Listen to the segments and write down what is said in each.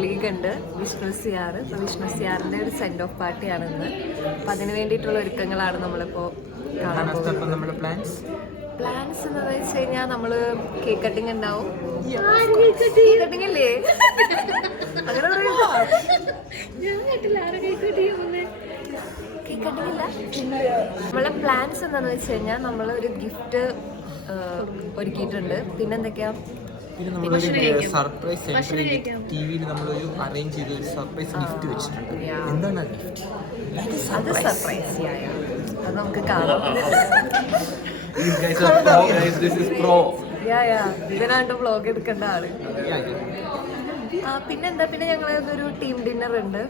Colleague ഉണ്ട് വിഷ്ണു സിയാർ. അപ്പോൾ വിഷ്ണു സിയാറിൻ്റെ ഒരു സെൻഡ് ഓഫ് പാർട്ടിയാണ് ഇന്ന്. അപ്പം അതിന് വേണ്ടിയിട്ടുള്ള ഒരുക്കങ്ങളാണ് നമ്മളിപ്പോൾ കാണാൻ പോകുന്നത്. പ്ലാൻസ് എന്ന് വെച്ച് കഴിഞ്ഞാൽ നമ്മൾ കേക്ക് കട്ടിങ് ഉണ്ടാവും. കേക്ക് കട്ടിങ് അല്ലേ? അങ്ങനെ കേക്ക് കട്ടിങ് ഇല്ല. നമ്മളെ പ്ലാൻസ് എന്താണെന്ന് വെച്ച് കഴിഞ്ഞാൽ നമ്മൾ ഒരു ഗിഫ്റ്റ് ഒരുക്കിയിട്ടുണ്ട്. പിന്നെന്തൊക്കെയാ, പിന്നെ നമ്മളൊരു സർപ്രൈസ് ടിവിയിൽ നമ്മളൊരു അറേഞ്ച് ചെയ്ത ഒരു സർപ്രൈസ് ഗിഫ്റ്റ് വെച്ചിട്ടുണ്ട്. എന്താണ് ആ ഗിഫ്റ്റ്? അത് സർപ്രൈസ്. അത് നമുക്ക് കാണാം. ഇതിനാണ്ട് വ്ളോഗ് എടുക്കേണ്ട ആള്. പിന്നെന്താ, പിന്നെ ഞങ്ങളൊരു ടീം ഡിന്നർ ഉണ്ട്.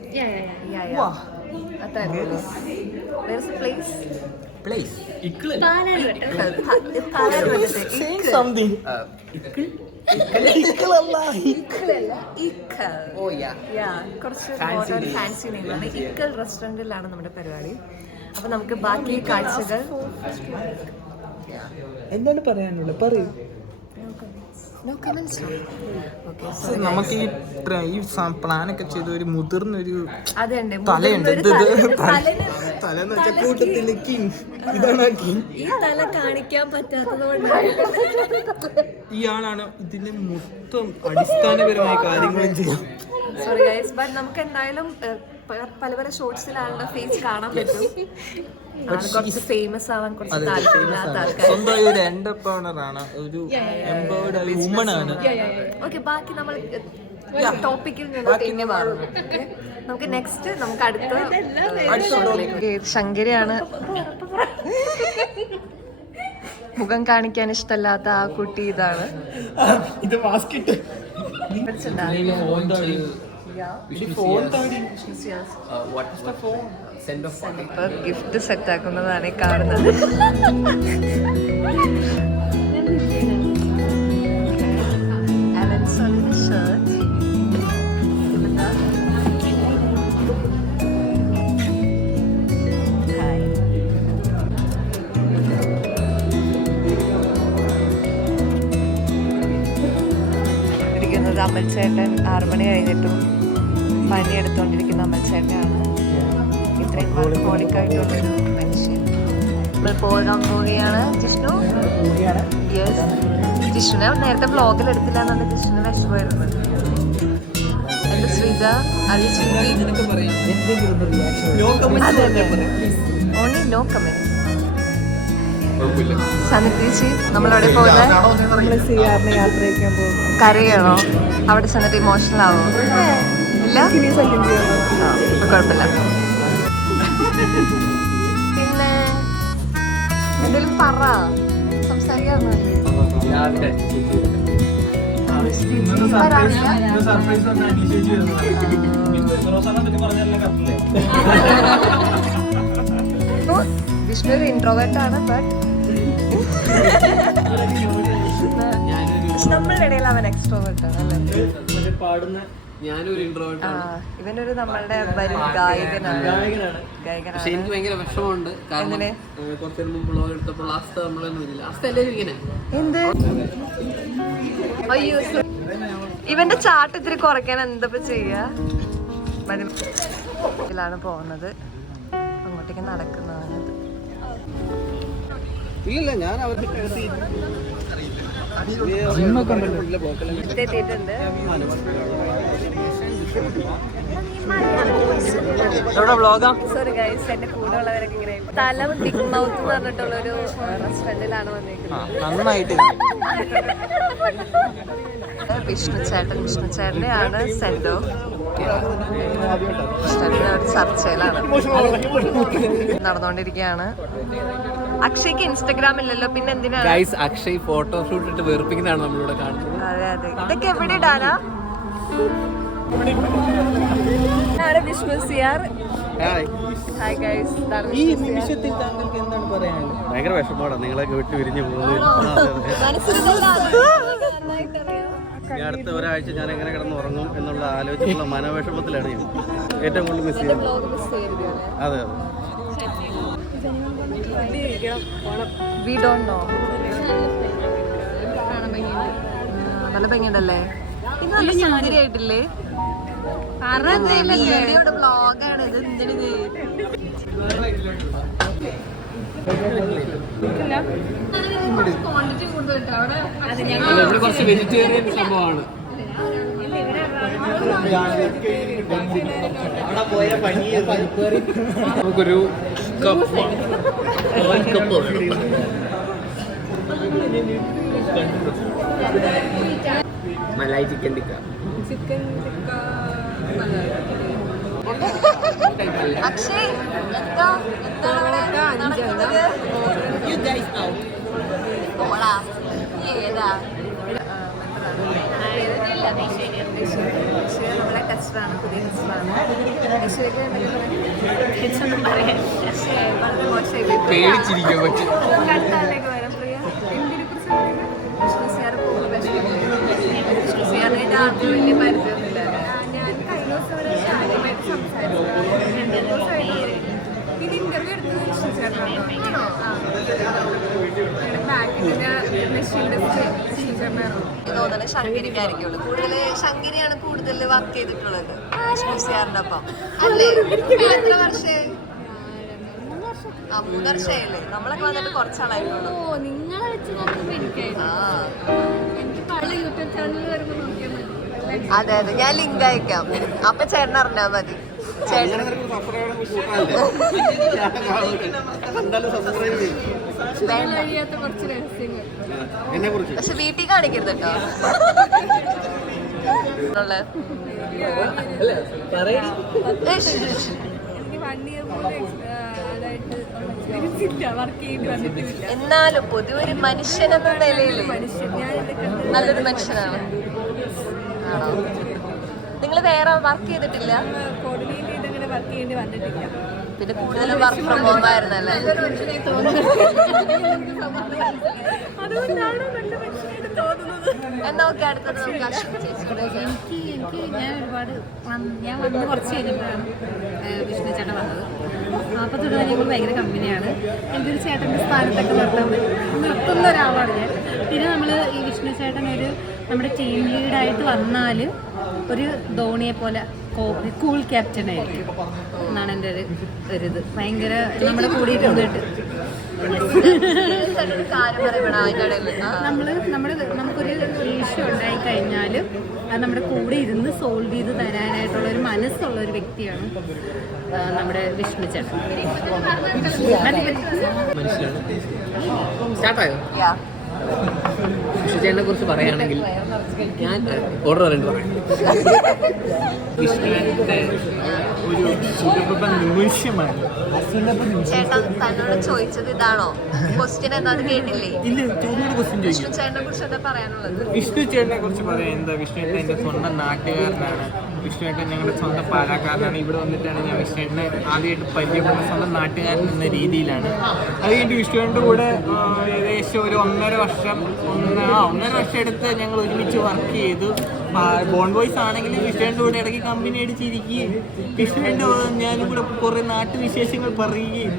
കുറച്ച് ഫാൻസി നെയിമാണ്. ഇക്കൽ റെസ്റ്റോറൻറ്റിലാണ് നമ്മുടെ പരിപാടി. അപ്പൊ നമുക്ക് ബാക്കി കാഴ്ചകൾ എന്താണ് പറയാനുള്ളത്? പറയൂ. നമുക്ക് ഈ പ്ലാനൊക്കെ ചെയ്ത ഒരു മുതിർന്നൊരു തലയുണ്ട്. തലെന്ന് വെച്ചാൽ കൂട്ടത്തില് കിങ്. ഇതാണ് കിങ്. ഈ തല കാണിക്കാൻ പറ്റാത്തത് ഇയാളാണ് ഇതിന്റെ മൊത്തം അടിസ്ഥാനപരമായ കാര്യങ്ങളും ചെയ്യാം. സോറി ഗൈസ്, ബട്ട് നമുക്ക് എന്തായാലും പല പല ഷോർട്സിൽ ആളുടെ ഫേസ് കാണാൻ പറ്റും. കുറച്ച് ഫേമസ് ആവാൻ കുറച്ച് താല്പര്യമില്ലാത്ത ആൾക്കാർ. സ്വന്തമായി ഒരു എന്റർപ്രണർ ആണ്, ഒരു എംപവേർഡ് വുമൺ ആണ്. ഓക്കെ, ബാക്കി നമ്മൾ ടോപ്പിക്കിൽ നിന്ന് പിന്നെ മാറും. നമുക്ക് നെക്സ്റ്റ് നമുക്ക് അടുത്ത ശങ്കരിയാണ്. മുഖം കാണിക്കാൻ ഇഷ്ടമല്ലാത്ത ആ കുട്ടി ഇതാണ്. ഇത് മാസ്കിട്ട് ഗിഫ്റ്റ് സെറ്റ് ആക്കുന്നതാണ് ഈ കാണുന്നത്. അമ്മച്ചേട്ടൻ 6 മണി കഴിഞ്ഞിട്ടും പനി എടുത്തുകൊണ്ടിരിക്കുന്ന അമ്മച്ചേട്ടനാണ്. ഇത്രയും വർക്കോളിക്കായിട്ടുള്ളൊരു മനുഷ്യൻ. നമ്മൾ പോകാൻ പോവുകയാണ്. ജിഷ്ണു, യെസ്, ജിഷ്ണുനെ നേരത്തെ വ്ളോഗിൽ എടുത്തില്ല എന്നാണ് ജിഷ്ണുന് വിഷമമായിരുന്നു. എന്റെ ശ്രീജ, അത് അതെ അതെ, ഓൺലി നോ കമന്റ്. സന്നിധി, നമ്മളവിടെ പോകുന്നത് കരയണോ? അവിടെ ചെന്നിട്ട് ഇമോഷണൽ ആവോ? ഇല്ല, കുഴപ്പമില്ല. പിന്നെ എന്തെങ്കിലും പറ, സംസാരിക്കാറുണ്ടോ? വിഷ്ണു ഒരു ഇൻട്രോവേർട്ടാണ്, ബട്ട് നമ്മളുടെ ഇടയിൽ അവൻ എക്സ്ട്രോവേർട്ടാണ് അല്ലേ? ഞാനൊരു ഇൻട്രോവേർട്ടാണ്. ഇവനൊരു നമ്മളുടെ വരും ഗായകനാണ്. എനിക്ക് ഭയങ്കര വിഷമമുണ്ട്. കാരണം കുറച്ചു മുമ്പ് വ്ളോഗ് എടുത്തപ്പോൾ ലാസ്റ്റ് നമ്മളൊന്നും ഇല്ല. ലാസ്റ്റ് എല്ലാവരും ഇങ്ങനെ എന്ത് അയ്യോ, ഇവന്റെ ചാട്ട് ഇത്തിരി കുറയ്ക്കാൻ എന്താ ചെയ്യാ? ഇതിലാണ് പോകുന്നത്, അങ്ങോട്ടേക്ക് നടക്കുന്നതാണ്. ഇല്ല, ഞാൻ എത്തിയിട്ടുണ്ട്. സോറി ഗൈസ്, എന്റെ കൂടെ ഉള്ളവരൊക്കെ ഇങ്ങനെ തലം ബിഗ് മൗത്ത് എന്ന് പറഞ്ഞിട്ടുള്ളൊരു റെസ്റ്റോറന്റിലാണ് വന്നിരിക്കുന്നത്. വിഷ്ണു ചേട്ടന്റെ ആണ് സെന്റോ. ചർച്ചയിലാണ് നടന്നുകൊണ്ടിരിക്കുകയാണ്. അക്ഷയ്ക്ക് ഇൻസ്റ്റഗ്രാം ഇല്ലല്ലോ, പിന്നെ എന്തിനാണ് അക്ഷയ് ഫോട്ടോഷൂട്ട് ഇട്ട് വെറുപ്പിക്കുന്നതാണ് നമ്മളിവിടെ കാണുന്നത്. അതെ അതെ, ഇതൊക്കെ എവിടെ ഇടാനാ? വിഷ്ണു സിയാർ. Hi guys. ഈ നിമിഷത്തിൽ താങ്കൾക്ക് എന്താണ് പറയാനുള്ളത്? ഭയങ്കര വിഷമമാണ് നിങ്ങളൊക്കെ വിട്ട് പിരിഞ്ഞു പോകുന്നത്. ഈ അടുത്ത ഒരാഴ്ച ഞാൻ എങ്ങനെ കിടന്ന് ഉറങ്ങും എന്നുള്ള ആലോചിച്ചുള്ള മനോവിഷമത്തിലാണ് ഞാൻ ഏറ്റവും കൂടുതൽ മിസ് ചെയ്യുന്നത്. അതെ അതെ. We don't know. നല്ല ഭംഗിയുണ്ടല്ലേ? ഇത് നല്ല സുന്ദരിയായിട്ടില്ലേ? വീഡിയോയുടെ ബ്ലോഗാണ് ഇത്. എന്തിനത് ക്വാണ്ടിറ്റി കൂടുതൽ അവിടെ കുറച്ച് വെജിറ്റേറിയൻ സംഭവമാണ്. നമുക്കൊരു കപ്പ് മലായി ചിക്കൻ ടിക്ക. അക്ഷയ് പോളാ ഏതാ നമ്മളെ ടെസ്റ്ററാണ്, പുതിയ ടെസ്റ്ററാണ്. വളരെ മോശമായി പേടിച്ചിരിക്കും പറ്റും. അടുത്താളിലേക്ക് വരാം. പ്രിയ എന്തിനെ കുറിച്ചാണ് വിഷ്ണുസിയാർ പോകുന്ന വിഷ്ണുസിയാറിന്റെ ആദ്യം വലിയ പരിചയമൊന്നുമില്ല. ഞാൻ കഴിഞ്ഞ ദിവസം ഒരു ആദ്യമായിട്ട് സംസാരിച്ചു. 2 ദിവസമായിട്ട് ഇത് ഇന്റർവ്യൂ എടുത്തത് വിഷ്ണുചേട്ടനാണോ? ബാക്കിന്റെ മെഷീൻ്റെ വിഷ്ണുചേട്ടനാണോ തോന്നുന്നത്? ശങ്കരിക്കായിരിക്കുള്ളൂ. ശങ്കരിയാണ് കൂടുതൽ വർക്ക് ചെയ്തിട്ടുള്ളത് വിഷ്ണുസിയാറിന്റെ ഒപ്പം അല്ലേ? എത്ര വർഷമായി? 3 വർഷമായില്ലേ? നമ്മളൊക്കെ വന്നിട്ട് കുറച്ചാളായിട്ടുള്ളൂ. നിങ്ങളെ വെച്ച് നോക്കുമ്പോ എനിക്ക് പല യൂട്യൂബ് ചാനലിൽ വരുമ്പോ നോക്കിയാൽ മതി. അതെ അതെ, ഞാൻ ലിങ്ക് അയക്കാം. അപ്പൊ ചേട്ടൻ അറിഞ്ഞാ മതി. ചേട്ടൻ കഴിയാത്ത കുറച്ച് രഹസ്യങ്ങൾ പക്ഷെ വീട്ടിൽ കാണിക്കരുത് കേട്ടോ. എന്നാലും പൊതുവെ ഒരു മനുഷ്യനെന്ന നിലയിൽ നല്ലൊരു മനുഷ്യനാണ്. ആണോ? നിങ്ങൾ വേറെ വർക്ക് ചെയ്തിട്ടില്ല? പിന്നെ കൂടുതലും വർക്ക് ഫ്രം ഹോം ആയിരുന്നല്ലേ? എന്നാ ഓക്കെ, അടുത്തത് നമുക്ക് അശ്വിനി ചേച്ചിയുടെ. ഞാൻ വന്ന് കുറച്ച് കഴിഞ്ഞപ്പോഴാണ് വിഷ്ണു ചേട്ടൻ വന്നത്. അപ്പോൾ തുടങ്ങി ഞങ്ങൾ ഭയങ്കര കമ്പനിയാണ്. എനിക്കൊരു ചേട്ടൻ്റെ സ്ഥാനത്തൊക്കെ നിർത്തുന്ന ഒരാളാണ് ഞാൻ. പിന്നെ നമ്മൾ ഈ വിഷ്ണു ചേട്ടൻ നമ്മുടെ ടീം ലീഡായിട്ട് വന്നാൽ ഒരു ധോണിയെ പോലെ കൂൾ ക്യാപ്റ്റൻ ആയിരിക്കും എന്നാണ് എൻ്റെ ഒരിത്. ഭയങ്കര നമ്മുടെ കൂടെ ഇരുന്നിട്ട് നമുക്കൊരു ഇഷ്യൂ ഉണ്ടായി കഴിഞ്ഞാൽ അത് നമ്മുടെ കൂടെ ഇരുന്ന് സോൾവ് ചെയ്ത് തരാനായിട്ടുള്ള ഒരു മനസ്സുള്ള ഒരു വ്യക്തിയാണ് നമ്മുടെ വിഷ്ണു ചേട്ടൻ. സ്റ്റാർട്ടായോ? വിഷ്ണുചേട്ടനെ കുറിച്ച് പറയുകയാണെങ്കിൽ ഞാൻ ഓർഡർ പറയാം. വിഷ്ണുവിൻ്റെ ഒരു സുലഭ നിമിഷമാണ്. ചേട്ടൻ തന്നോട് ചോദിച്ചത് ഇതാണോ ക്വസ്റ്റ്യൻ? എന്താ കേട്ടില്ലേ? ഇല്ല, ചോദ്യം ക്വസ്റ്റ്യൻ ചോദിക്കും. വിഷ്ണു ചേട്ടനെ കുറിച്ച് എന്താ പറയാനുള്ളത്? വിഷ്ണു ചേട്ടനെ കുറിച്ച് പറയാൻ എന്താ, വിഷ്ണുവേട്ടൻ എൻ്റെ സ്വന്തം നാട്ടുകാരനാണ്. വിഷ്ണുവേട്ടൻ ഞങ്ങളുടെ സ്വന്തം പാലക്കാരനാണ്. ഇവിടെ വന്നിട്ടാണ് ഞാൻ വിഷ്ണുവേട്ടനെ ആദ്യമായിട്ട് പരിചയപ്പെടുന്ന സ്വന്തം നാട്ടുകാരൻ എന്ന രീതിയിലാണ്. അത് കഴിഞ്ഞിട്ട് വിഷ്ണുവേട്ടൻ്റെ കൂടെ ഏകദേശം ഒരു 1.5 വർഷം എടുത്ത് ഞങ്ങൾ ഒരുമിച്ച് വർക്ക് ചെയ്തു. ബോൺ ബോയ്സ് ആണെങ്കിലും വിഷ്ണുവേട്ടൻ്റെ കൂടെ ഇടയ്ക്ക് കമ്പനി അടിച്ചിരിക്കുകയും വിഷ്ണുവേട്ടൻ്റെ ഞാനും കൂടെ കുറേ നാട്ടുവിശേഷങ്ങൾ പറയുകയും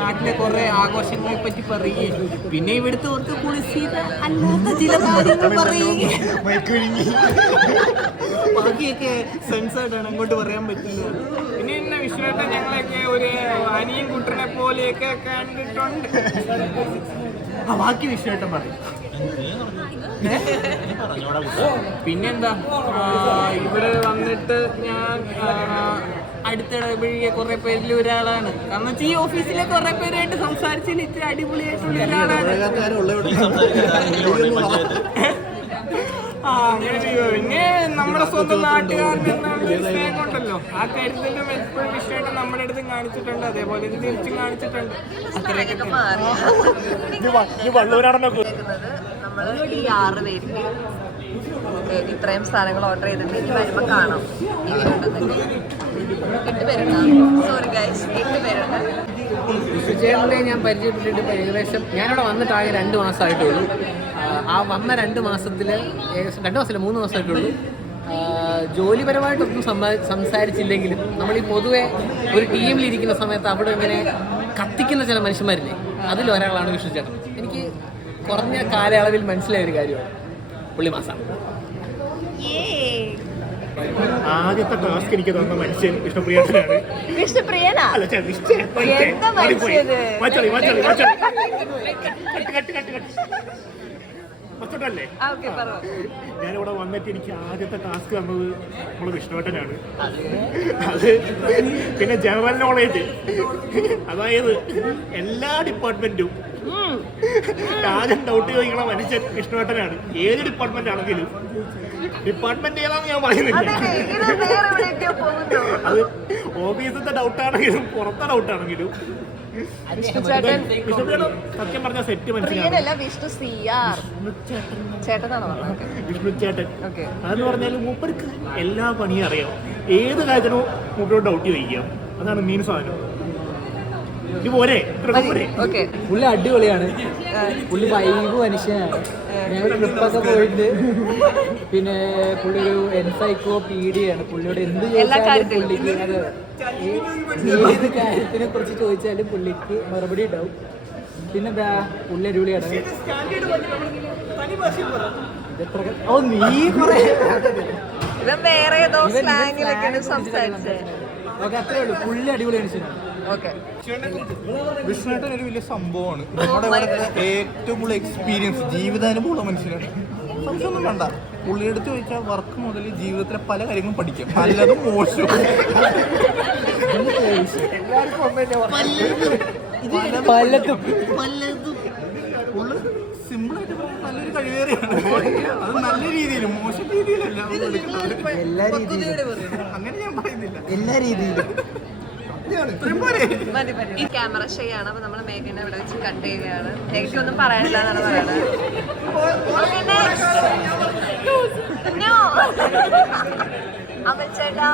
നാട്ടിലെ കുറേ ആഘോഷങ്ങളെ പറ്റി പറയുകയും പിന്നെ ഇവിടുത്തെ ഓർത്ത് കുളിസീത അല്ലാത്ത ചില കാര്യങ്ങൾ പറയുകയും ബാക്കിയൊക്കെ സെൻസായിട്ടാണ് അങ്ങോട്ട് പറയാൻ പറ്റില്ല. പിന്നെ എന്നെ വിഷ്ണുവേട്ടൻ ഞങ്ങളൊക്കെ ഒരു അനിയൻ കുട്ടനെ പോലെയൊക്കെ കണ്ടിട്ടുണ്ട്. ബാക്കി വിഷ്ണുവേട്ടൻ പറയും. പിന്നെന്താ, ഇവിടെ വന്നിട്ട് ഞാൻ അടുത്തിടപഴകിയ കുറെ പേരിൽ ഒരാളാണ്. കാരണം വെച്ചാൽ ഈ ഓഫീസിലെ കുറെ പേരായിട്ട് സംസാരിച്ചതിൽ ഇത്തിരി അടിപൊളിയായിട്ടുള്ള ഒരാളാണ്. പിന്നെ നമ്മുടെ സ്വന്തം നാട്ടുകാർക്ക് സ്നേഹമുണ്ടല്ലോ, ആ കരുതലും എപ്പോഴും വിഷയമായിട്ട് നമ്മുടെ അടുത്ത് കാണിച്ചിട്ടുണ്ട്. അതേപോലെ ഇത് തിരിച്ചും കാണിച്ചിട്ടുണ്ട്. അത്രയൊക്കെ നമ്മൾ ഈ 6 പേർക്ക് ഇത്രയും സാധനങ്ങൾ ഓർഡർ ചെയ്തിട്ട് ഇനി വരുമ്പോൾ കാണാം. 8 പേരുണ്ട്. സോറി ഗൈസ്, 8 പേരുണ്ട്. വിഷ്ണുചേട്ടനെ ഞാൻ പരിചയപ്പെട്ടിട്ട് ഏകദേശം ഞാനിവിടെ വന്നിട്ട് ആകെ 2 മാസമായിട്ടുള്ളൂ. ആ വന്ന 2 മാസത്തിൽ ഏകദേശം 2 മാസമല്ല 3 മാസമായിട്ടുള്ളൂ. ജോലിപരമായിട്ടൊന്നും സംസാരിച്ചില്ലെങ്കിലും നമ്മൾ ഈ പൊതുവെ ഒരു ടീമിലിരിക്കുന്ന സമയത്ത് അവിടെ ഇങ്ങനെ കത്തിക്കുന്ന ചില മനുഷ്യന്മാരില്ലേ, അതിലൊരാളാണ് വിഷ്ണുചേട്ടൻ. എനിക്ക് കുറഞ്ഞ കാലയളവിൽ മനസ്സിലായ ഒരു കാര്യമാണ് പുള്ളി മാസം. ആദ്യത്തെ ടാസ്ക് എനിക്ക് തന്ന മനുഷ്യൻ വിഷ്ണുപ്രിയനാണ്. വിഷ്ണുപ്രിയനാ അല്ല എന്താ മനുഷ്യത്? മറ്റോട്ടല്ലേ ആ, okay, പറ. ഞാനിവിടെ വന്നിട്ട് എനിക്ക് ആദ്യത്തെ ടാസ്ക് തന്നത് നമ്മള് വിഷ്ണുവേട്ടനാണ്. അത് പിന്നെ ജനറൽ നോളേജ്, അതായത് എല്ലാ ഡിപ്പാർട്ട്മെന്റും ആദ്യം ഡൗട്ട് ചോദിക്കണ മനുഷ്യൻ വിഷ്ണുവേട്ടനാണ്. ഏത് ഡിപ്പാർട്ട്മെന്റ് ആണെങ്കിലും, ഡിപ്പാർട്ട്മെന്റ് ഏതാണെന്ന് ഞാൻ പറയുന്നില്ല. അത് ഓഫീസിലത്തെ ഡൗട്ടാണെങ്കിലും പുറത്തെ ഡൗട്ടാണെങ്കിലും വിഷ്ണുചേട്ടൻ വിഷ്ണുപ്രിയൻ സത്യം പറഞ്ഞ സെറ്റ് മനസ്സിലാണ്. പ്രിയനല്ല, വിഷ്ണു CR ചേട്ടനാണോ പറഞ്ഞത്? വിഷ്ണു ചേട്ടൻ ഓക്കെ. അതെന്ന് പറഞ്ഞാൽ മൂപ്പർക്ക് എല്ലാ പണിയും അറിയാം. ഏത് കാര്യത്തിനും മൂപ്പരോട് ഡൗട്ട് ചോദിക്കാം. അതാണ് മെയിൻ സാധനം. ഇത് പോരെ, ഇത്ര പോരെ. ഓക്കെ. പുള്ളി അടിപൊളിയാണ്, പുള്ളി വൈബ് മനുഷ്യനാണ്. ഞങ്ങൾ ട്രിപ്പൊക്കെ പോയിട്ട് പിന്നെ പുള്ളി ഒരു എൻസൈക്ലോപീഡിയാണ്. പുള്ളിയോട് എന്ത് ചോദിച്ചാലും പുള്ളിക്ക് അത് ഏത് കാര്യത്തിനെ കുറിച്ച് ചോദിച്ചാലും പുള്ളിക്ക് മറുപടി ഉണ്ടാവും. പിന്നെ എന്താ പുള്ളി അടിപൊളിയാണ്. ഓ നീ കുറേ ഇവൻ വേറെ ഏതോ സ്ലാങ്ങിലൊക്കെയാണ് സംസാരിച്ചത്. ഓക്കെ, അത്രേ ഉള്ളൂ. പുള്ളി അടിപൊളി മനുഷ്യനാണ്. ഓക്കെ. വിഷ്ണുവേട്ടൻ ഒരു വലിയ സംഭവമാണ്. നമ്മുടെ ഇവിടുത്തെ ഏറ്റവും കൂടുതൽ എക്സ്പീരിയൻസ്, ജീവിതാനുഭവമുള്ള മനുഷ്യനാണ്. സംശയമൊന്നും വേണ്ട, പുള്ളിയെടുത്ത് ചോദിച്ചാൽ വർക്ക് മുതൽ ജീവിതത്തിലെ പല കാര്യങ്ങളും പഠിക്കാം, നല്ലതും മോശവും. പലതും പുള്ളി സിമ്പിളായിട്ട് നല്ലൊരു കഴിവേറിയാണ്. അത് നല്ല രീതിയിലും മോശം രീതിയിലല്ല എല്ലാ രീതിയിലും, അങ്ങനെ ഞാൻ പറയുന്നില്ല, എല്ലാ രീതിയിലും. മതി മതി. ഈ ക്യാമറ ഷെയാണ്. അപ്പൊ നമ്മള് മേഘനെ ഇവിടെ വെച്ച് കട്ട് ചെയ്യുകയാണ്. എനിക്കൊന്നും പറയാനില്ല എന്നാണ് പറയുന്നത്. അമൽ ചേട്ടാ,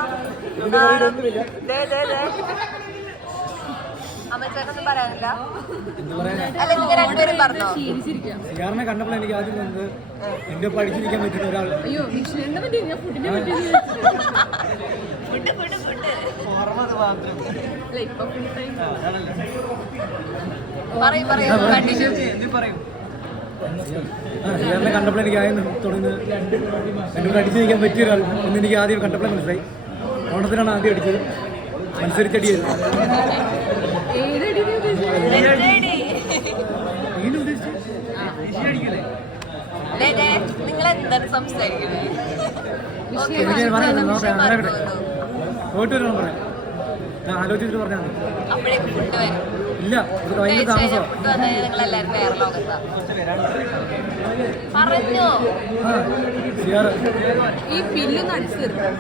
അമൽ ചേട്ടൊന്നും പറയാനില്ല. അല്ല, നിങ്ങൾ രണ്ടുപേരും പറഞ്ഞോ? സിയാറിനെ കണ്ടപ്പോൾ എനിക്ക് ആദ്യം വന്നത് എന്റെ പഠിച്ചിരിക്കാൻ പറ്റുന്ന ഒരാൾ. അയ്യോ വിഷ്ണുവിനെ പറ്റി ഞാൻ ഫുഡിനെ പറ്റി അല്ല ഇപ്പൊ ഫുൾ ടൈം പറയൂ പറയൂ, കണ്ടിന്യൂ. സിയാറിനെ കണ്ടപ്പോൾ എനിക്ക് ആദ്യം തുടങ്ങുന്നത് എന്നോട് അടിച്ചിരിക്കാൻ പറ്റിയ ഒരാൾ എന്ന് എനിക്ക് ആദ്യം കണ്ടപ്പോൾ മനസ്സിലായി. ഓണത്തിനാണ് ആദ്യം അടിച്ചത്, മത്സരിച്ചടിയായിരുന്നു. ഏതടി നിങ്ങൾ എന്താണ് സംസാരിക്കുന്നത്? പോയിട്ട് വരണം പറയാം, ഞാൻ ആലോചിച്ചിട്ട് പറഞ്ഞാൽ അപ്പോഴേക്ക് ഫുഡ് വരും. ഇല്ല, ഇത് ഭയങ്കര താമസമാണ്. ഫുഡ് വന്നാൽ നിങ്ങൾ എല്ലാവരും വേറെ ലോകത്താ പറഞ്ഞോ. സിയാറ് ഈ ബില്ലൊന്നും അടിച്ചു തീർക്കും.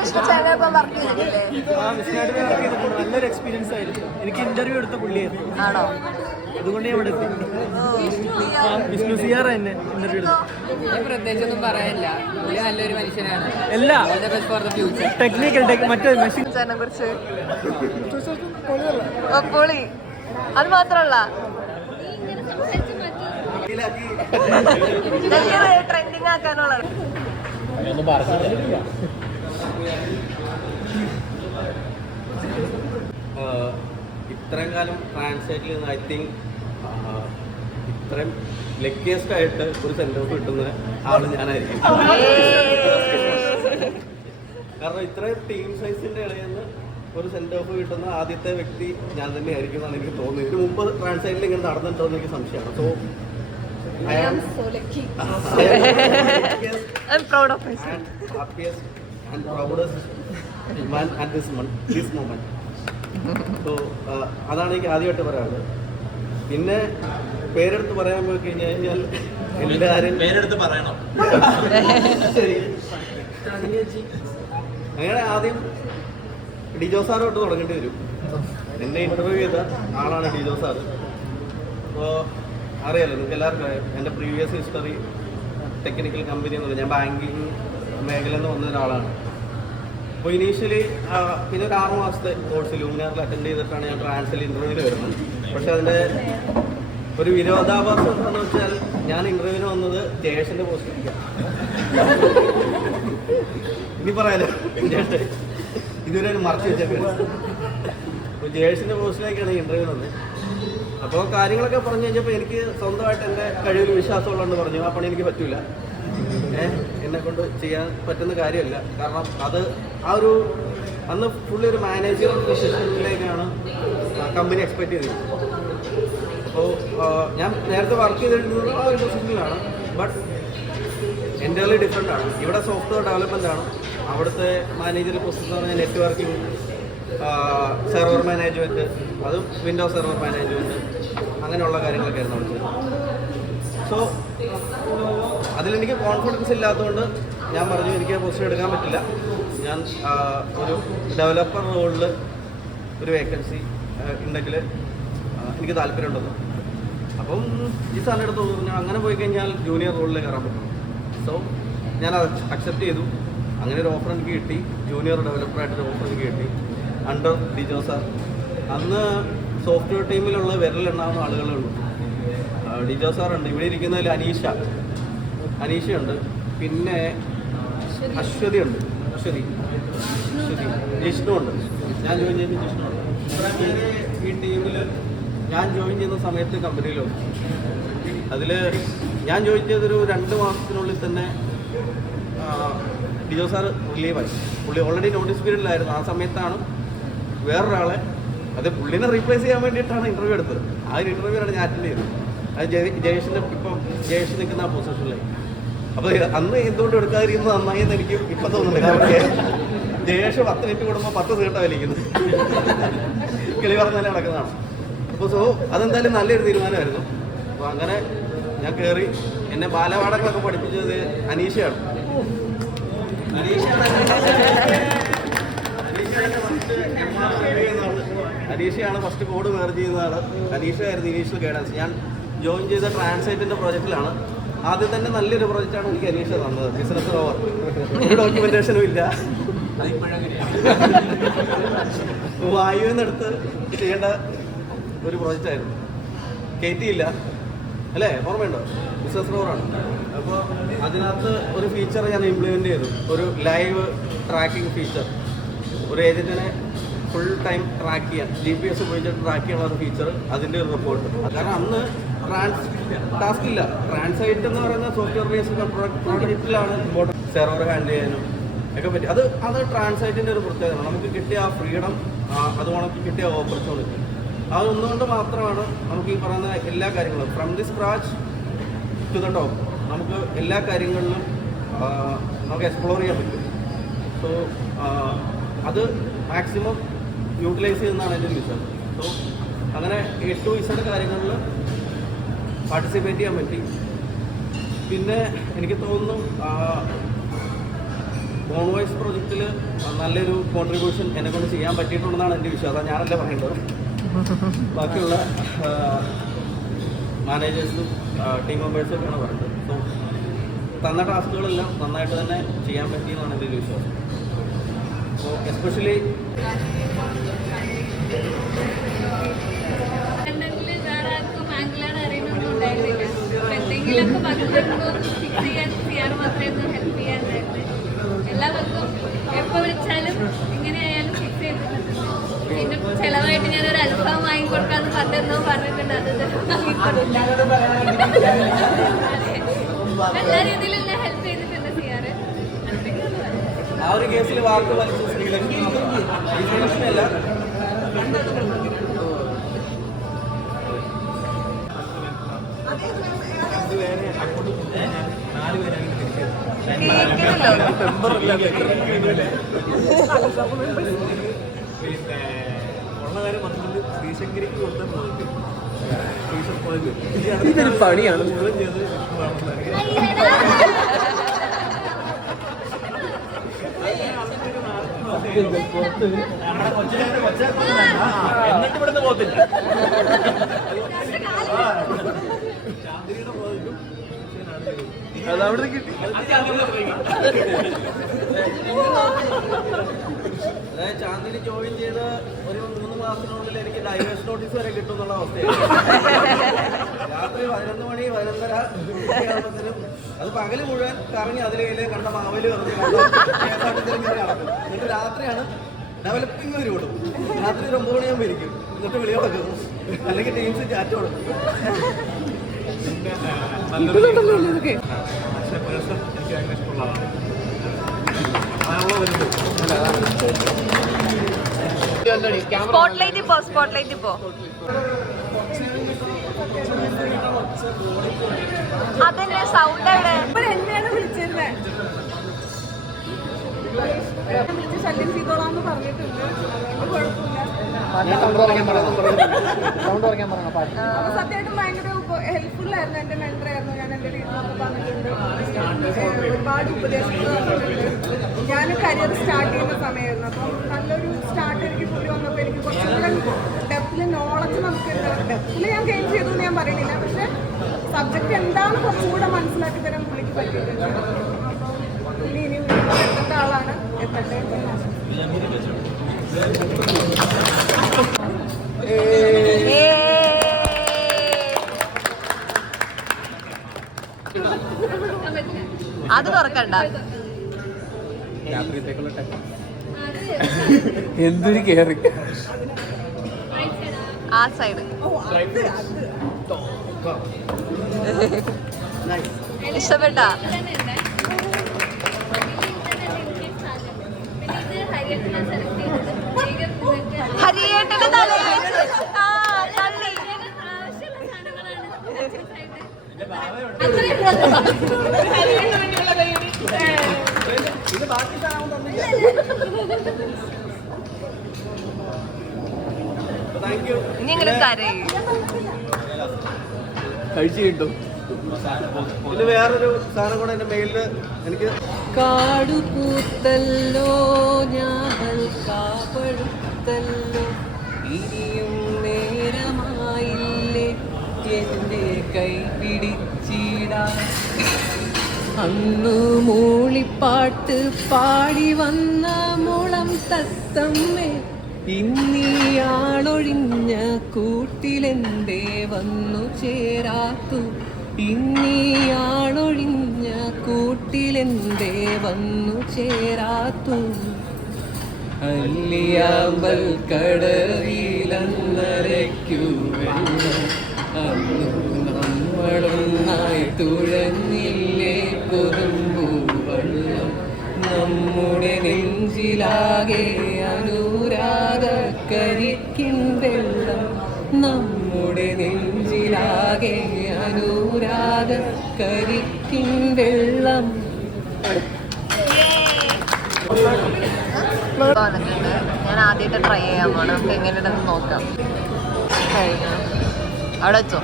വിഷ്ണു ചേട്ടൻ വർക്ക് ചെയ്തിട്ടില്ലേ? നല്ലൊരു എക്സ്പീരിയൻസ് ആയിരുന്നു. എനിക്ക് ഇന്റർവ്യൂ എടുത്ത പുള്ളിയായിരുന്നു, ആണോ? അതുകൊണ്ട് ഞാൻ ഇവിടെ എത്തി. വിഷ്ണു സിയാർ തന്നെ ഇന്റർവ്യൂ എടുത്തു. പ്രത്യേകിച്ചൊന്നും പറയാനില്ല, പുള്ളി നല്ലൊരു മനുഷ്യനാണ്. എല്ലാ ഫോർ ദ ഫ്യൂച്ചർ. ടെക്നിക്കൽ മറ്റേ മെഷീൻ ചേട്ടനെ കുറിച്ച് പൊളി. അത് മാത്രമല്ല ട്രെൻഡിങ് ആക്കാനുള്ള ഇത്രയും കാലം ട്രാൻസ്ലേറ്റിൽ നിന്ന് ഐ തിങ്ക് ഇത്രയും ലക്കിയസ്റ്റ് ആയിട്ട് ഒരു സെൻഡ് ഓഫ് കിട്ടുന്ന ആള് ഞാനായിരിക്കും. കാരണം ഇത്രയും ടീം സൈസിന്റെ ഇടയിൽ ഒരു സെൻഡ് ഓഫ് കിട്ടുന്ന ആദ്യത്തെ വ്യക്തി ഞാൻ തന്നെ ആയിരിക്കും എന്നാണ് എനിക്ക് തോന്നുന്നത്. ഇതിന് മുമ്പ് ട്രാൻസ്ലേറ്റിൽ ഇങ്ങനെ നടന്നിട്ടുണ്ടോ എന്ന് എനിക്ക് സംശയമാണ്. So I am so lucky. I'm proud of myself. happiest and proudest man at this moment. So അതാണ് എനിക്ക് ആദ്യമായിട്ട് പറയാനുള്ളത്. പിന്നെ പേരെടുത്ത് പറയാൻ പോയി കഴിഞ്ഞാൽ എല്ലാവരും പേരെടുത്ത് പറയണം. അങ്ങനെ ആദ്യം ഡിജോ സാറോട്ട് തുടങ്ങേണ്ടി വരും. എന്നെ ഇൻ്റർവ്യൂ ചെയ്ത ആളാണ് ഡിജോ സാറ്. അപ്പോൾ അറിയാലോ, നിങ്ങൾക്ക് എല്ലാവർക്കും അറിയാം എൻ്റെ പ്രീവിയസ് ഹിസ്റ്ററി. ടെക്നിക്കൽ കമ്പനി എന്ന് പറഞ്ഞാൽ ഞാൻ ബാങ്കിങ് മേഖലയിൽ നിന്ന് വന്ന ഒരാളാണ്. അപ്പോൾ ഇനീഷ്യലി പിന്നെ ഒരു 6 മാസത്തെ കോഴ്സ് ലൂമിനാറിൽ അറ്റൻഡ് ചെയ്തിട്ടാണ് ഞാൻ ട്രാൻസ്ലേറ്റ് ഇൻ്റർവ്യൂവിൽ വരുന്നത്. പക്ഷേ അതിൻ്റെ ഒരു വിരോധാഭാസം എന്താണെന്ന് വെച്ചാൽ ഞാൻ ഇൻ്റർവ്യൂവിന് വന്നത് ജയേഷിൻ്റെ പോസ്റ്റിലേക്കാണ്. ഇനി പറയാലോ, ഇതുവരെ മറച്ചു വെച്ചേക്കാണ്. അപ്പോൾ ജയേഷിൻ്റെ പോസ്റ്റിലേക്കാണ് ഇൻ്റർവ്യൂ വന്നത്. അപ്പോൾ കാര്യങ്ങളൊക്കെ പറഞ്ഞു കഴിഞ്ഞപ്പോൾ എനിക്ക് സ്വന്തമായിട്ട് എൻ്റെ കഴിവിൽ വിശ്വാസമുള്ളതെന്ന് പറഞ്ഞു. ആ പണി എനിക്ക് പറ്റൂല, എന്നെ കൊണ്ട് ചെയ്യാൻ പറ്റുന്ന കാര്യമല്ല. കാരണം അത് അന്ന് ഫുള്ളി ഒരു മാനേജർ പൊസിഷനിലേക്കാണ് കമ്പനി എക്സ്പെക്ട് ചെയ്തിരുന്നത്. അപ്പോൾ ഞാൻ നേരത്തെ വർക്ക് ചെയ്തിരുന്നത് ആ ഒരു പൊസിഷനിലാണ്. ബട്ട് എൻ്റർലി ഡിഫറെൻ്റ് ആണ്. ഇവിടെ സോഫ്റ്റ്വെയർ ഡെവലപ്മെൻ്റ് ആണ്. അവിടുത്തെ മാനേജർ പൊസിഷൻ എന്ന് പറഞ്ഞാൽ നെറ്റ്വർക്കിംഗ്, സെർവർ മാനേജ്മെൻറ്റ്, അതും വിൻഡോസ് സെർവർ മാനേജ്മെൻറ്റ്, അങ്ങനെയുള്ള കാര്യങ്ങളൊക്കെയായിരുന്നു അവിടെ ചെയ്തത്. സോ അതിലെനിക്ക് കോൺഫിഡൻസ് ഇല്ലാത്തതുകൊണ്ട് ഞാൻ പറഞ്ഞു എനിക്ക് ആ പൊസിഷൻ എടുക്കാൻ പറ്റില്ല. ഞാൻ ഒരു ഡെവലപ്പർ റോളിൽ ഒരു വേക്കൻസി ഉണ്ടെങ്കിൽ എനിക്ക് താല്പര്യമുണ്ടെന്ന്. അപ്പം ഈ സാറിൻ്റെ അടുത്ത് തോന്നുന്നു അങ്ങനെ പോയി കഴിഞ്ഞാൽ ജൂനിയർ റോളിൽ കയറാൻ പറ്റും. സോ ഞാൻ അത് അക്സെപ്റ്റ് ചെയ്തു. അങ്ങനെ ഒരു ഓഫർ എനിക്ക് കിട്ടി. ജൂനിയർ ഡെവലപ്പറായിട്ടൊരു ഓഫർ എനിക്ക് കിട്ടി അണ്ടർ ഡിജോ സാർ. അന്ന് സോഫ്റ്റ്വെയർ ടീമിലുള്ള വിരലുണ്ടാകുന്ന ആളുകളുള്ളൂ. ഡിജോ സാറുണ്ട്, ഇവിടെ ഇരിക്കുന്നതിൽ അനീഷയുണ്ട്, പിന്നെ അശ്വതി ഉണ്ട്, ജിഷ്ണു ഉണ്ട്. ഞാൻ ജോയിൻ ചെയ്ത ജിഷ്ണു ഉണ്ട്. ഈ ടീമിൽ ഞാൻ ജോയിൻ ചെയ്യുന്ന സമയത്ത് കമ്പനിയിലുണ്ട്. അതിൽ ഞാൻ ജോയിൻ ചെയ്തൊരു 2 മാസത്തിനുള്ളിൽ തന്നെ ഡിജോ സാർ റിലീവായി. പുള്ളി ഓൾറെഡി നോട്ടീസ് പീരീഡിലായിരുന്നു. ആ സമയത്താണ് വേറൊരാളെ, അത് പുള്ളിനെ റീപ്ലേസ് ചെയ്യാൻ വേണ്ടിയിട്ടാണ് ഇൻ്റർവ്യൂ എടുത്തത്. ആ ഒരു ഇൻ്റർവ്യൂവാണ് ഞാൻ അറ്റൻഡ് ചെയ്തത്. അത് ജയേഷിൻ്റെ ഇപ്പം ജയേഷ് നിൽക്കുന്ന ആ പൊസിഷനിലായി. അപ്പോൾ അന്ന് എന്തുകൊണ്ട് എടുക്കാതിരിക്കുന്നത് നന്നായി എന്ന് എനിക്ക് ഇപ്പം തോന്നുന്നുണ്ട്. കാരണം ജയേഷ് 10 മിനിറ്റ് കൂടുമ്പോൾ 10 സീട്ടാണ് വലിക്കുന്നത്. കിളി പറഞ്ഞാലേ നടക്കുന്നതാണ്. അപ്പോൾ അതെന്തായാലും നല്ലൊരു തീരുമാനമായിരുന്നു. അപ്പോൾ അങ്ങനെ ഞാൻ കയറി. എന്നെ ബാലപാഠങ്ങളൊക്കെ പഠിപ്പിച്ചത് അനീഷയാണ്. അനീഷയാണ് ഫസ്റ്റ് കോഡ് മേർജ് ചെയ്യുന്ന ആൾ. അനീഷയായിരുന്നു ഇനീഷ്യൽ ഗൈഡൻസ്. ഞാൻ ജോയിൻ ചെയ്ത ട്രാൻസ്ലേറ്റിൻ്റെ പ്രോജക്റ്റിലാണ്. ആദ്യം തന്നെ നല്ലൊരു പ്രോജക്റ്റാണ് എനിക്ക് അനീഷ തന്നത്. ബിസിനസ് ഓവർ, ഒരു ഡോക്യുമെൻറ്റേഷനും ഇല്ല. വായുവിൽ നിന്നെടുത്ത് ചെയ്യേണ്ട ഒരു പ്രോജക്റ്റായിരുന്നു. കയറ്റിയില്ല അല്ലേ, ഓർമ്മയുണ്ടോ? ബിസിനസ് ഓവറാണ്. അപ്പോൾ അതിനകത്ത് ഒരു ഫീച്ചർ ഞാൻ ഇംപ്ലിമെൻ്റ് ചെയ്തു. ഒരു ലൈവ് ട്രാക്കിംഗ് ഫീച്ചർ. ഒരു ഏജൻറ്റിനെ ഫുൾ ടൈം ട്രാക്ക് ചെയ്യാൻ, GPS ഉപയോഗിച്ചിട്ട് ട്രാക്ക് ചെയ്യാനുള്ള ഒരു ഫീച്ചർ, അതിൻ്റെ ഒരു റിപ്പോർട്ട്. കാരണം അന്ന് ടാസ്ക് ഇല്ല. ട്രാൻസ്ലേറ്റ് എന്ന് പറയുന്ന സോഫ്റ്റ്വെയർ ബേസ്ഡ് പ്രോജക്റ്റിലാണ് ഇമ്പോർട്ടൻറ്റ്. സെർവർ ഹാൻഡിൽ ചെയ്യാനും ഒക്കെ പറ്റി. അത് ട്രാൻസ്ലേറ്റിൻ്റെ ഒരു പ്രത്യേകതയാണ്. നമുക്ക് കിട്ടിയ ആ ഫ്രീഡം, അത് നമുക്ക് കിട്ടിയ ഓപ്പർച്യൂണിറ്റി, അതൊന്നുകൊണ്ട് മാത്രമാണ് നമുക്ക് ഈ പറയുന്ന എല്ലാ കാര്യങ്ങളും from the scratch to the top നമുക്ക് എല്ലാ കാര്യങ്ങളിലും നമുക്ക് എക്സ്പ്ലോർ ചെയ്യാൻ പറ്റും. സോ അത് മാക്സിമം യൂട്ടിലൈസ് ചെയ്യുന്നതാണ് എൻ്റെ വിശ്വാസം. സോ അങ്ങനെ A to Z കാര്യങ്ങളിൽ പാർട്ടിസിപ്പേറ്റ് ചെയ്യാൻ പറ്റി. പിന്നെ എനിക്ക് തോന്നുന്നു ഓൺവോയ്സ് പ്രൊജക്റ്റിൽ നല്ലൊരു കോൺട്രിബ്യൂഷൻ എന്നെക്കൊണ്ട് ചെയ്യാൻ പറ്റിയിട്ടുണ്ടെന്നാണ് എൻ്റെ വിശ്വാസം. ഞാനല്ല പറയേണ്ടത്, ബാക്കിയുള്ള മാനേജേഴ്സും ടീം മെമ്പേഴ്സും ഒക്കെയാണ് പറയുന്നത്. സോ തന്ന ടാസ്കുകളെല്ലാം നന്നായിട്ട് തന്നെ ചെയ്യാൻ പറ്റിയെന്നാണ് എൻ്റെ ഒരു വിശ്വാസം. സോ എസ്പെഷ്യലി എന്തെങ്കിലുമൊക്കെ പകർന്നു ഫിക്സ് ചെയ്യാൻ മാത്രമേ ഹെൽപ്പ് ചെയ്യാറുണ്ടായിരുന്നു. എല്ലാവർക്കും എപ്പോൾ വിളിച്ചാലും എങ്ങനെയായാലും ഫിക്സ് ചെയ്തിട്ടുണ്ട്. പിന്നെ ചിലവായിട്ട് ഞാനൊരു അൽഫാം വാങ്ങിക്കൊടുക്കാന്ന് പറഞ്ഞിട്ടുണ്ട്. അത് എല്ലാ രീതിയിലും ഞാൻ ഹെൽപ്പ് ചെയ്തിട്ടുണ്ട് ചെയ്യാറ്. ആ ഒരു കേസിൽ വാക്ക് വലിച്ചു ശ്രീലക്ഷ്മി അല്ല. ഇതൊരു പണിയാണ്. എന്നിട്ട് ഇവിടുന്ന് പോകത്തില്ല. അതവിടെ കിട്ടി. അതായത് ചാന്ദിനി ജോയിൻ ചെയ്ത് ഒരു 3 മാസത്തിനുള്ളിൽ എനിക്ക് ഡൈവേഴ്സ് നോട്ടീസ് വരെ കിട്ടും എന്നുള്ള അവസ്ഥയാണ്. രാത്രി 11 മണി 11:30 ആകുമ്പോഴത്തേനും അത് പകല് മുഴുവൻ കറങ്ങി അതിലെ കണ്ട മാവല് കറങ്ങി നടക്കും. എന്നിട്ട് രാത്രിയാണ് ഡെവലപ്പിംഗ് ഒരു വിടും. രാത്രി 9 മണിയാകുമ്പോൾ ഇരിക്കും. എന്നിട്ട് വിളി കൊടുക്കും, അല്ലെങ്കിൽ ടീംസ് ചാറ്റ് കൊടുക്കും. ഇതൊക്കെ പക്ഷേ പേഴ്സൺ എനിക്ക് ഭയങ്കര ഇഷ്ടമുള്ളതാണ്. സ്പോട്ട്ലൈറ്റ് പോ അതന്നെ സൗണ്ട് എവിടെ എന്നെയാണ് വിളിച്ചിരുന്നത്. വിളിച്ച് ശല്യം ചെയ്തോളാന്ന് പറഞ്ഞിട്ടുണ്ട്. അപ്പൊ സത്യമായിട്ടും ഭയങ്കര ഹെൽപ്ഫുൾ ആയിരുന്നു. എന്റെ മെന്റർ ആയിരുന്നു. ഞാൻ എന്റെ വീട്ടിലൊക്കെ പറഞ്ഞിട്ടുണ്ട്. ഒരുപാട് ഉപദേശങ്ങൾ തന്നിട്ടുണ്ട്. ഞാൻ കരിയർ സ്റ്റാർട്ട് ചെയ്യുന്ന സമയമായിരുന്നു. അപ്പം നല്ലൊരു സ്റ്റാർട്ട് എനിക്ക് പുള്ളി വന്നപ്പോൾ എനിക്ക് കുറച്ചുകൂടെ ഡെപ്തിൽ നോളജ് നമുക്ക് ഡെപ്തിൽ ഞാൻ ഗെയിൻ ചെയ്തു എന്ന് ഞാൻ പറയണില്ല. പക്ഷെ സബ്ജക്റ്റ് എന്താണ് കുറച്ചുകൂടെ മനസ്സിലാക്കി തരാൻ പുള്ളിക്ക് പറ്റിയിട്ടുണ്ട്. അപ്പം പുള്ളി ഇനി എത്തേണ്ട ആളാണ്. എത്തട്ടെ. അത് തുറക്കണ്ട. എന്തൊരു കയറി ആ സൈഡ് ഇഷ്ടപ്പെട്ട ഹരിയേട്ടന്റെ തലയിൽ തള്ളി. ഇനി എങ്ങനെ കരയും കഴിച്ചു കിട്ടും. ഇത് വേറൊരു സാധനം കൂടെ എൻ്റെ മെയിലിൽ എനിക്ക് കാടുപൂത്തല്ലോ ഞാൻ കാപ്പെടുത്തല്ലോ ഇനിയും നേരമായില്ലേ എൻ്റെ കൈ പിടിച്ചിടാൻ അന്നു മൂളിപ്പാട്ട് പാടി വന്ന മുളം തത്തമ്മേ ഇന്നിയാളൊഴിഞ്ഞ കൂട്ടിലെന്തേ വന്നു ചേരാത്തു ഇന്നിയാളൊഴിഞ്ഞ കൂട്ടിലെന്തേ വന്നു ചേരാത്തു അല്ലിയാമ്പൽ കടവിലന്നരയ്ക്കു വെള്ളം അന്നു നമ്മളൊന്നായി തുഴഞ്ഞില്ലേ കുറുമ്പൂ വെള്ളം നമ്മുടെ നെഞ്ചിലാകെ അനുരാഗ കരിക്കിൻ വെള്ളം നമ്മുടെ നെഞ്ചിലാകെ അനുരാഗ കരിക്കിൻ വെള്ളം. വന്നിട്ടുണ്ട്. ഞാൻ ആദ്യമായിട്ട് ട്രൈ ചെയ്യാൻ പോണം. നമുക്ക് എങ്ങനെയുണ്ടെന്ന് നോക്കാം. കഴിഞ്ഞു. അവിടെ വെച്ചോ.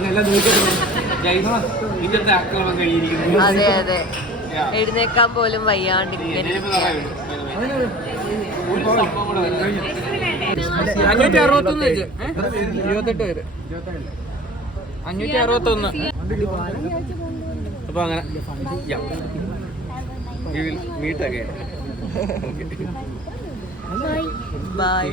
അതെ അതെ എഴുന്നേക്കാൻ പോലും വയ്യാണ്ട് ഇങ്ങനെ 561 വെച്ച് 28 പേര് 561. അപ്പൊ അങ്ങനെ മീറ്റൊക്കെ ബൈ.